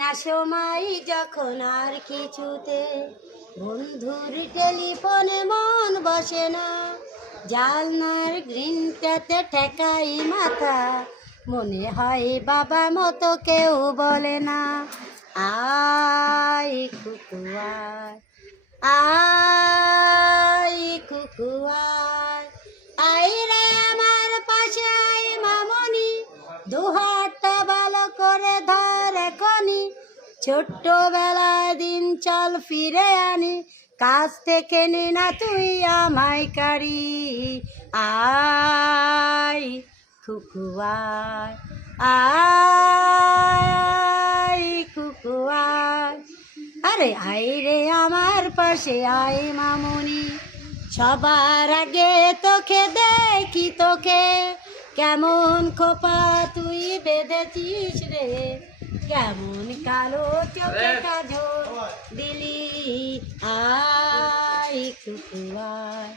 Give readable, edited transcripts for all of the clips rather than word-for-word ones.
না সময় যখন আর কিছুতে, বন্ধুর টেলিফোনে মন বসে না, জালনার গ্রিনটাতে ঠেকাই মাথা, মনে হয় বাবা মতো কেউ বলে না। আয় কুকুয়ার, আয় কুকুয়ার, আয় রে আমার পাশে আয় মামনি, দুহাতটা ভালো করে ধর এখনি, ছোট্টবেলায় দিন চল ফিরে আনি, কাছ থেকে নে না তুই আমায় কারি। আয় কুকুয়ার, আয় কুকুয়ার, আরে আয় রে আমার পাশে আয় মামনি, সবার আগে তোকে দেখি তোকে, কেমন খোপা তুই বেঁধেছিস রে, কেমন কালো চোখে কাজল দিলি। আয় কুকুয়ার,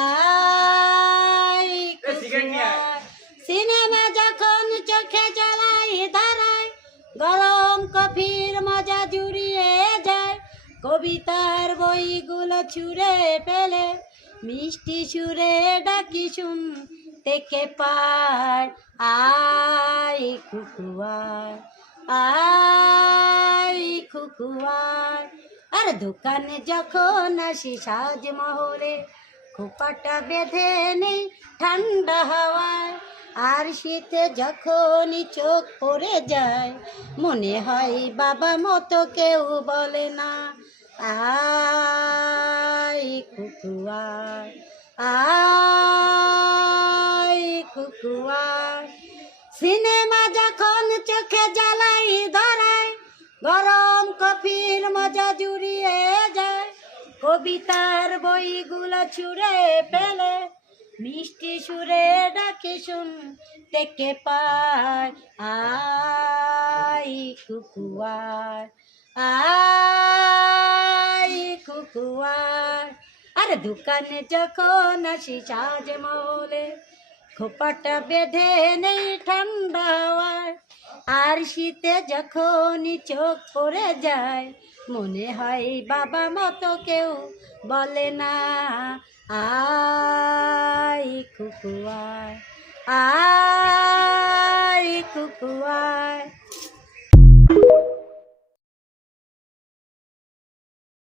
আয় কুকুয়ার, সিনেমা যখন চোখে জ্বালাই ধরায়, গরম কফির মজা জুড়িয়ে যায়, কবিতার বইগুলো ছুঁড়ে ফেলে, মিষ্টি সুরে ডাকি শুন থেকে পায়। আয় কুকুয়ার, আয় কুকুয়ার, আর দোকানে যখন আসি সাজমহলে, খোপাটা বেঁধে নেই ঠান্ডা হাওয়ায়, আর শীতে যখনই চোখ পড়ে যায়, মনে হয় বাবা মতো কেউ বলে না। আয় কুকুয়ার, আয় কুকুয়ার, সিনেমা যখন চোখে জ্বালাই ধরায়, গরম কফির মজা জুড়িয়ে যায়, কবিতার বইগুলো ছুঁড়ে ফেলে, মিষ্টি সুরে ডাকি শুন থেকে পায়। আয় কুকুয়ার, আয় কুকুয়ার, আরে দোকানে যখন আসি সাজমহলে, খোপাটা বেঁধে নেই ঠান্ডা হাওয়ায়, আর শীতে যখনই চোখ পড়ে যায়, মনে হয় বাবা মতো কেউ বলে না। আয় কুকুয়ার, আয় কুকুয়ার।